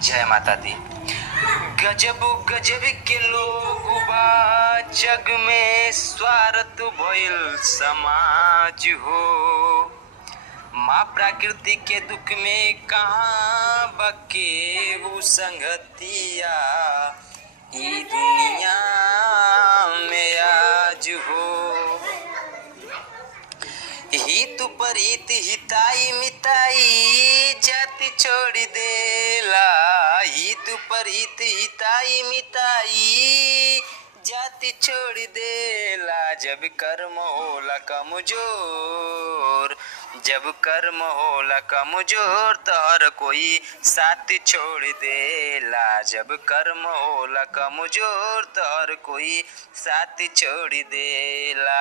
जय माता दी। गजब गजब के लोग बा जग में, स्वार्थ भइल समाज हो। माँ प्रकृति के दुख में कहाँ बके हु संगतिया, ई दुनिया में आज हो। हित परित हिताई मिताई जाति छोड़ देला, हित परित हिताई मिताई जाति छोड़ देला। जब कर्म होला कमजोर, जब कर्म होला कमजोर तो हर कोई साथ छोड़ देला। जब कर्म होला कमजोर तो हर कोई साथ छोड़ देला।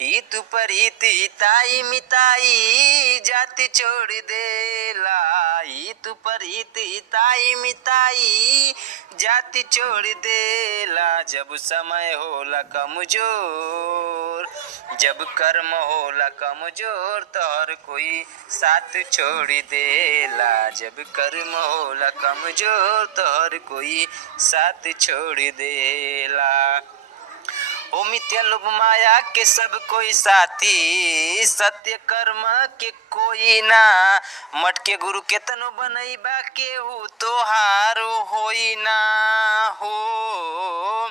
हित परित हिताई मिताई जाति छोड़ देला, हित परित हिताई मिताई जाति छोड़ देला। जब समय होला कमजोर, जब कर्म होला कमजोर तो हर कोई साथ छोड़ देला। जब कर्म होला कमजोर तो हर कोई साथ छोड़ देला। ओ मिथ्या लोभ माया के सब कोई साथी, सत्य कर्म के कोई ना। मठ के गुरु के तनो बनैबा केहू तोहार होई ना हो।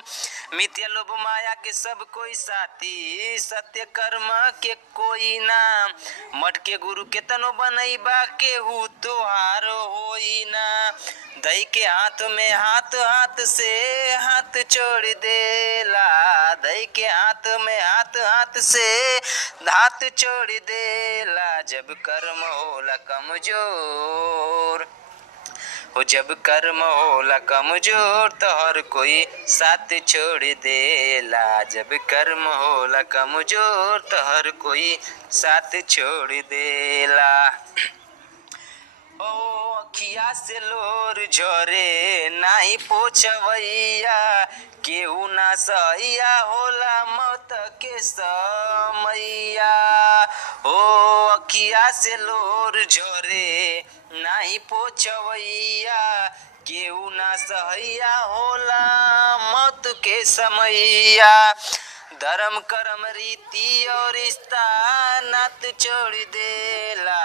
मिथ्या लोभ माया के सब कोई साथी, सत्य कर्म के कोई ना। मठ के गुरु के तनो बनैबा केहू तोहार होई ना। दही के हाथ में हाथ, हाथ से हाथ छोड़ देला। दही के हाथ में हाथ, हाथ से हाथ छोड़ देला। जब कर्म होला कमजोर, हो जब कर्म होला कमजोर तो हर कोई साथ छोड़ देला। जब कर्म होला कमजोर तो हर कोई साथ छोड़ देला। ओ अखिया से लोर झरे नाही पोछवैया, केहू ना सहिया होला मौत के समैया। ओ अखिया से लोर झरे नाही पोछवैया, केहू ना सहिया होला मौत के समैया। धर्म कर्म रीति और रिश्ता नात छोड़ देला।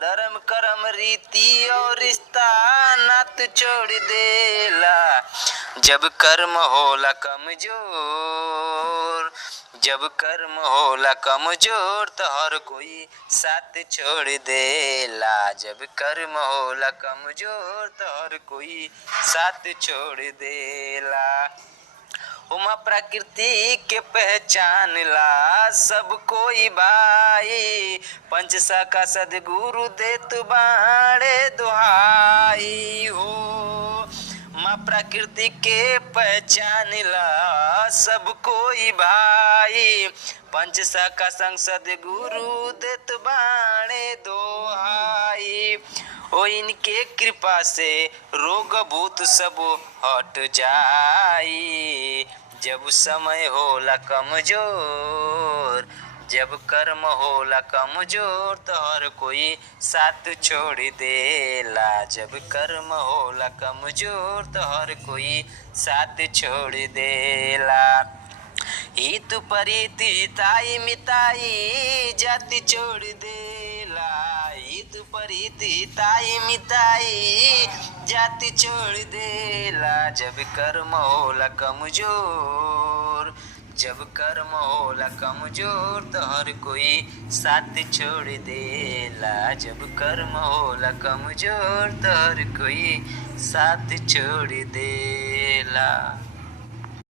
धर्म कर्म रीति और रिश्ता नात छोड़ देला। जब कर्म होला कमजोर, जब कर्म होला कमजोर तो हर कोई साथ छोड़ देला। जब कर्म होला कमजोर तो हर कोई साथ छोड़ देला। उमा प्रकृति के पहचान ला सब कोई भाई, पंच शाखा सदगुरु देत बाड़े दुहाई हो। माँ प्रकृति के पहचान ला सब कोई भाई, पंच शाखा संग सदगुरु देत बाड़े दोहाई। ओ इनके कृपा से रोग भूत सब हट जाई। जब समय होला कमजोर, जब कर्म होला कमजोर तो हर कोई साथ छोड़ देला। जब कर्म होला कमजोर तो हर कोई साथ छोड़ देला। हित परित हिताई मिताई जाति छोड़ देला। हित परित हिताई मिताई जाति छोड़ देला। जब कर्म होला कमजोर, जब कर्म होला कमजोर तो हर कोई साथ छोड़ देला। जब कर्म होला कमजोर तो हर कोई साथ छोड़ देला।